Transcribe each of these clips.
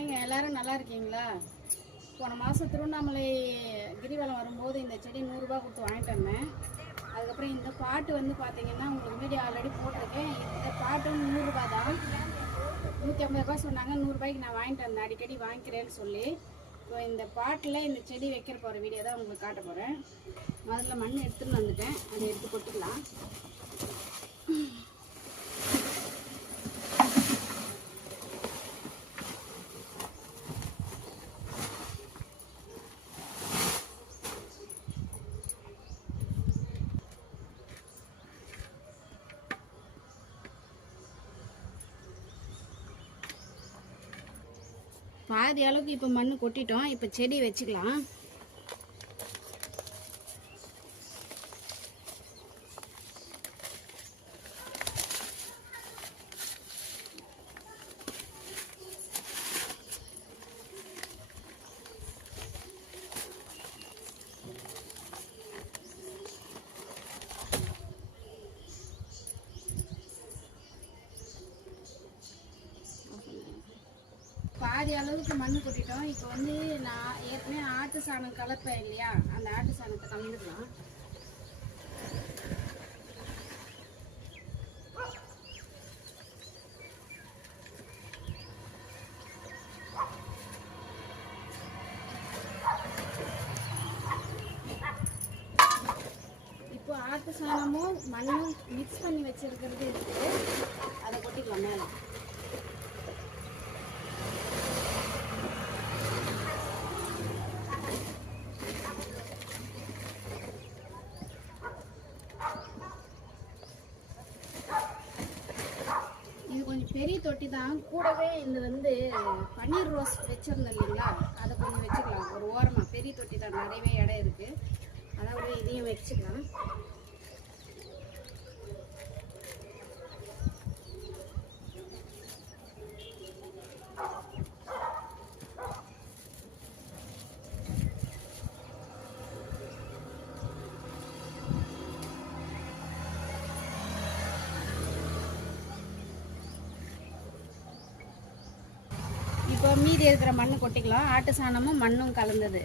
ஹாய்ங்க, எல்லாரும் நல்லா இருக்கீங்களா? போன மாதம் திருவண்ணாமலை கிரிவலம் வரும்போது இந்த செடி 100 ரூபா கொடுத்து வாங்கிட்டு வந்தேன். அதுக்கப்புறம் இந்த பாட்டு வந்து பார்த்தீங்கன்னா உங்களுக்கு வீடியோ ஆல்ரெடி போட்டிருக்கேன். இந்த பாட்டு 100 ரூபா தான். 150 ரூபா சொன்னாங்க. 100 ரூபாய்க்கு நான் வாங்கிட்டு வந்தேன், அடிக்கடி வாங்கிக்கிறேன்னு சொல்லி. இப்போ இந்த பாட்டில் இந்த செடி வைக்கிற போகிற வீடியோ தான் உங்களுக்கு காட்ட போகிறேன். முதல்ல மண் எடுத்துன்னு வந்துட்டேன், அதை எடுத்து கொட்டிக்கலாம். பாதி அளவுக்கு இப்போ மண் கொட்டிட்டோம். இப்போ செடி வச்சுக்கலாம். பாதி அளவுக்கு மண் கொட்டிட்டோம். இப்போ வந்து நான் ஏற்கனவே ஆட்டு சாணம் கலப்பேன் இல்லையா, அந்த ஆட்டு சாணத்தை கலந்துக்கலாம். இப்போ ஆட்டு சாணமும் மண்ணும் மிக்ஸ் பண்ணி வச்சிருக்கிறது இருக்குது, அதை கொட்டிக்கலாம் மேலே. கொஞ்சம் பெரிய தொட்டி தான், கூடவே இந்த வந்து பன்னீர் ரோஸ் வச்சிருந்தோம் இல்லைங்களா, அதை கொஞ்சம் வச்சுக்கலாம். ஒரு ஓரமாக பெரிய தொட்டி தான், நிறையவே இடம் இருக்குது, அதாவது இதையும் வச்சுக்கலாம். இப்போ மீதி இருக்கிற மண் கொட்டிக்கலாம். ஆட்டு சாணமும் மண்ணும் கலந்தது.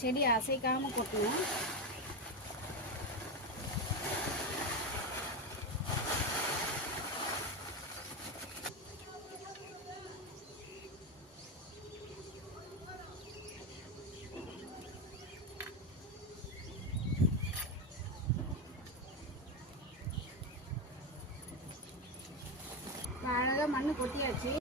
செடி அசைக்காமல் கொட்டணும். அழகாக மண் கொட்டியாச்சு.